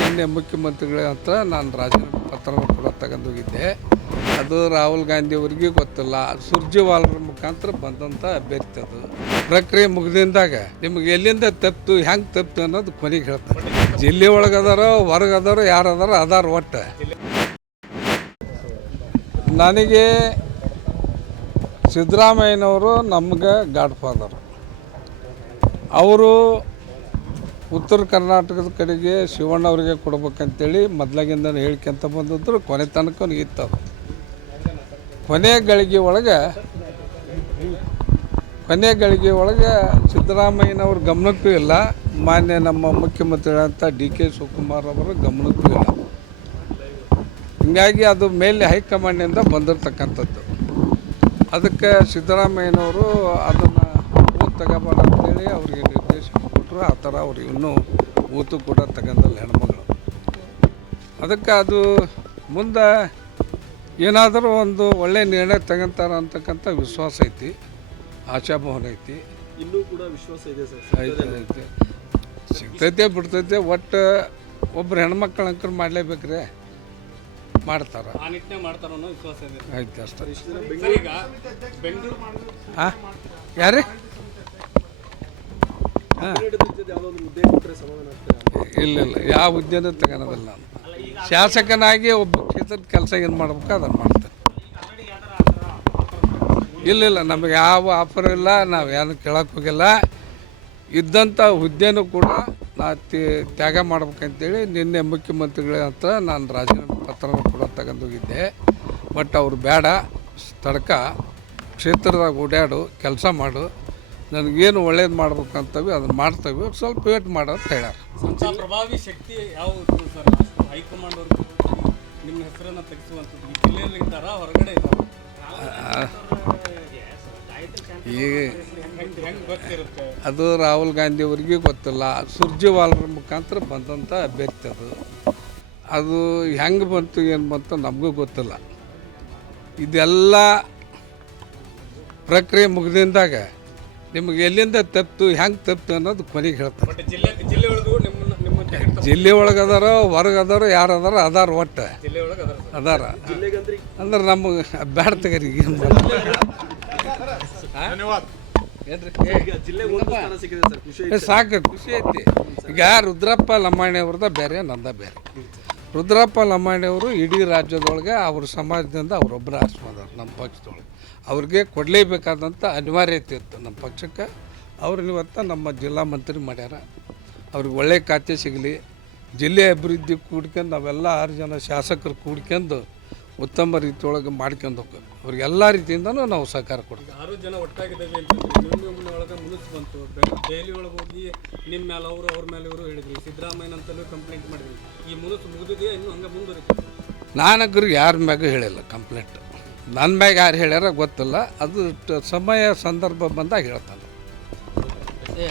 ನಿನ್ನೆ ಮುಖ್ಯಮಂತ್ರಿಗಳ ಹತ್ರ ನಾನು ರಾಜೀನಾಮೆ ಪತ್ರ ಕೂಡ ತಗೊಂಡೋಗಿದ್ದೆ. ಅದು ರಾಹುಲ್ ಗಾಂಧಿ ಅವರಿಗೆ ಗೊತ್ತಿಲ್ಲ, ಸುರ್ಜೇವಾಲರ ಮುಖಾಂತರ ಬಂದಂಥ ಅಭ್ಯರ್ಥಿ. ಅದು ಪ್ರಕ್ರಿಯೆ ಮುಗಿದಿಂದಾಗ ನಿಮಗೆ ಎಲ್ಲಿಂದ ತಪ್ಪಿತು, ಹೆಂಗೆ ತಪ್ಪಿತು ಅನ್ನೋದು ಕೊನೆಗೆ ಹೇಳ್ತಾರೆ. ಜಿಲ್ಲೆ ಒಳಗದಾರೋ ಹೊರಗದಾರೋ ಯಾರದಾರೋ ಅದಾರ ಒಟ್ಟು. ನನಗೆ ಸಿದ್ದರಾಮಯ್ಯನವರು ನಮ್ಗೆ ಗಾಡ್ ಫಾದರ್. ಅವರು ಉತ್ತರ ಕರ್ನಾಟಕದ ಕಡೆಗೆ ಶಿವಣ್ಣವರಿಗೆ ಕೊಡ್ಬೇಕಂತೇಳಿ ಮೊದಲಾಗಿಂದ ಹೇಳ್ಕೊಂತ ಬಂದಿದ್ರು. ಕೊನೆ ತನಕ ಇತ್ತು. ಕೊನೆ ಗಳಿಗೆ ಒಳಗೆ ಸಿದ್ದರಾಮಯ್ಯನವ್ರ ಗಮನಕ್ಕೂ ಇಲ್ಲ, ಮಾನ್ಯ ನಮ್ಮ ಮುಖ್ಯಮಂತ್ರಿಗಳಂತ DK ಶಿವಕುಮಾರ್ ಅವರ ಗಮನಕ್ಕೂ ಇಲ್ಲ. ಹೀಗಾಗಿ ಅದು ಮೇಲೆ ಹೈಕಮಾಂಡ್ನಿಂದ ಬಂದಿರತಕ್ಕಂಥದ್ದು. ಅದಕ್ಕೆ ಸಿದ್ದರಾಮಯ್ಯನವರು ಅದನ್ನು ಊತು ತಗೋಬೇಡ ಅಂತೇಳಿ ಅವ್ರಿಗೆ ನಿರ್ದೇಶನ ಕೊಟ್ಟರು. ಆ ಥರ ಅವ್ರಿಗೆ ಇನ್ನೂ ಊತು ಕೂಡ ತಗೊಂಡಲ್ಲ ಹೆಣ್ಮಗಳು. ಅದಕ್ಕೆ ಅದು ಮುಂದೆ ಏನಾದರೂ ಒಂದು ಒಳ್ಳೆಯ ನಿರ್ಣಯ ತಗೊಂತಾರ ಅಂತಕ್ಕಂಥ ವಿಶ್ವಾಸ ಐತಿ, ಆಶಾಭಾವನೆ ಐತಿ. ಇನ್ನೂ ಕೂಡ ವಿಶ್ವಾಸ ಇದೆ ಸರ್. ಐತೆ ಸಿಗ್ತೈತೆ ಬಿಡ್ತೈತೆ. ಒಟ್ಟು ಒಬ್ಬರು ಹೆಣ್ಮಕ್ಳು ಅಂಕರ್ ಮಾಡಲೇಬೇಕ್ರೆ, ಮಾಡ್ತಾರೆ. ಆಯ್ತು ಅಷ್ಟೇ. ಹಾಂ ಯಾರೇ ಇಲ್ಲ ಯಾವ ಹುದ್ದೆನೂ ತಗೊಳೋದಿಲ್ಲ. ನಾನು ಶಾಸಕನಾಗಿ ಒಬ್ಬ ಕ್ಷೇತ್ರದ ಕೆಲಸ ಏನು ಮಾಡ್ಬೇಕು ಅದನ್ನು ಮಾಡ್ತೇನೆ. ಇಲ್ಲ ನಮಗೆ ಯಾವ ಆಫರ್ ಇಲ್ಲ, ನಾವು ಯಾರು ಕೇಳೋಕೆ ಹೋಗಿಲ್ಲ. ಇದ್ದಂಥ ಹುದ್ದೆನೂ ಕೂಡ ನಾ ತ್ಯಾಗ ಮಾಡ್ಬೇಕಂತೇಳಿ ನಿನ್ನೆ ಮುಖ್ಯಮಂತ್ರಿಗಳ ಹತ್ರ ನಾನು ರಾಜೀನಾಮೆ ಪತ್ರ ಕೂಡ ತಗೊಂಡೋಗಿದ್ದೆ. ಬಟ್ ಅವ್ರು ಬೇಡ, ತಡ್ಕ ಕ್ಷೇತ್ರದಾಗ ಓಡಾಡು, ಕೆಲಸ ಮಾಡು, ನನಗೇನು ಒಳ್ಳೇದು ಮಾಡ್ಬೇಕಂತವಿ ಅದನ್ನು ಮಾಡ್ತೇವೆ, ಸ್ವಲ್ಪ ವೇಟ್ ಮಾಡೋದು ಹೇಳ್ಯಾರ. ಪ್ರಭಾವಿ ಶಕ್ತಿ ಯಾವುದು ಸರ್? ಹೈಕಮಾಂಡ್ ಅವರು ನಿಮ್ಮ ಹೆಸರನ್ನು ತೆಗೆಸುವಂಥದ್ದು ಜಿಲ್ಲೆಯಲ್ಲಿ ಇದ್ದಾರಾ, ಹೊರಗಡೆ ಇದ್ದಾರಾ? ಈಗ ಅದು ರಾಹುಲ್ ಗಾಂಧಿ ಅವರಿಗೆ ಗೊತ್ತಿಲ್ಲ, ಸುರ್ಜೇವಾಲರ ಮುಖಾಂತರ ಬಂದಂಥ ಅಭ್ಯರ್ಥಿ. ಅದು ಹೆಂಗೆ ಬಂತು ಏನು ಬಂತು ನಮಗೂ ಗೊತ್ತಿಲ್ಲ. ಇದೆಲ್ಲ ಪ್ರಕ್ರಿಯೆ ಮುಗಿದಿಂದಾಗ ನಿಮಗೆ ಎಲ್ಲಿಂದ ತಪ್ಪಿತು, ಹೆಂಗೆ ತಪ್ಪಿತು ಅನ್ನೋದು ಕೊನೆಗೆ ಹೇಳ್ತಾರೆ. ಜಿಲ್ಲೆ ಒಳಗದಾರೋ ಹೊರಗದಾರೋ ಯಾರದಾರೋ ಅದಾರ ಒಟ್ಟು ಅದಾರ. ಅಂದ್ರೆ ನಮಗೆ ಬ್ಯಾಡ ತಗರಿ ಏನು ಸಾಕು, ಖುಷಿ ಐತಿ. ಈಗ ರುದ್ರಪ್ಪ ಲಮಾಣಿ ಅವ್ರದ ಬೇರೆ, ನಂದ ಬೇರೆ. ರುದ್ರಪ್ಪ ಲಮಾಣಿ ಅವರು ಇಡೀ ರಾಜ್ಯದೊಳಗೆ ಅವ್ರ ಸಮಾಜದಿಂದ ಅವರೊಬ್ಬರ ಆರಿಸ್ಕೊಂಡವ್ರು ನಮ್ಮ ಪಕ್ಷದೊಳಗೆ. ಅವ್ರಿಗೆ ಕೊಡಲೇಬೇಕಾದಂಥ ಅನಿವಾರ್ಯತೆ ಇತ್ತು ನಮ್ಮ ಪಕ್ಷಕ್ಕೆ. ಅವ್ರನ್ನ ಇವತ್ತು ನಮ್ಮ ಜಿಲ್ಲಾ ಮಂತ್ರಿ ಮಾಡ್ಯಾರ. ಅವ್ರಿಗೆ ಒಳ್ಳೆಯ ಖಾತೆ ಸಿಗಲಿ, ಜಿಲ್ಲೆ ಅಭಿವೃದ್ಧಿ ಕೂಡ್ಕೊಂಡು ನಾವೆಲ್ಲ 6 ಜನ ಶಾಸಕರು ಕೂಡ್ಕೊಂಡು ಉತ್ತಮ ರೀತಿಯೊಳಗೆ ಮಾಡ್ಕೊಂಡು ಹೋಗ್ಬೇಕು. ಅವ್ರಿಗೆ ಎಲ್ಲ ರೀತಿಯಿಂದನೂ ನಾವು ಸಹಕಾರ ಕೊಡ್ತೀವಿ. 6 ಜನ ಒಟ್ಟಾಗಿದ್ದೇವೆ ಅಂತ ಒಳಗೆ ಮುನಿಸ್ ಬಂತು. ದೆಹಲಿ ಒಳಗೆ ಹೋಗಿ ನಿಮ್ಮ ಮೇಲೆ ಅವ್ರ ಮೇಲೆ ಇವರು ಹೇಳಿದ್ರಿ, ಸಿದ್ದರಾಮಯ್ಯ ಅಂತಲೂ ಕಂಪ್ಲೇಂಟ್ ಮಾಡಿದ್ರಿ. ಈ ಮುನಿಸ್ ಮುಗಿದಿದೆಯಾ ಇನ್ನೂ ಹಂಗೆ ಮುಂದುವರಿತು? ನಾನಗ್ರಿಗೆ ಯಾರ ಮ್ಯಾಗ ಹೇಳಿಲ್ಲ ಕಂಪ್ಲೇಂಟ್. ನನ್ನ ಮ್ಯಾಗ ಯಾರು ಹೇಳ್ಯಾರ ಗೊತ್ತಿಲ್ಲ. ಅದು ಸಮಯ ಸಂದರ್ಭ ಬಂದಾಗ ಹೇಳ್ತಾನೆ.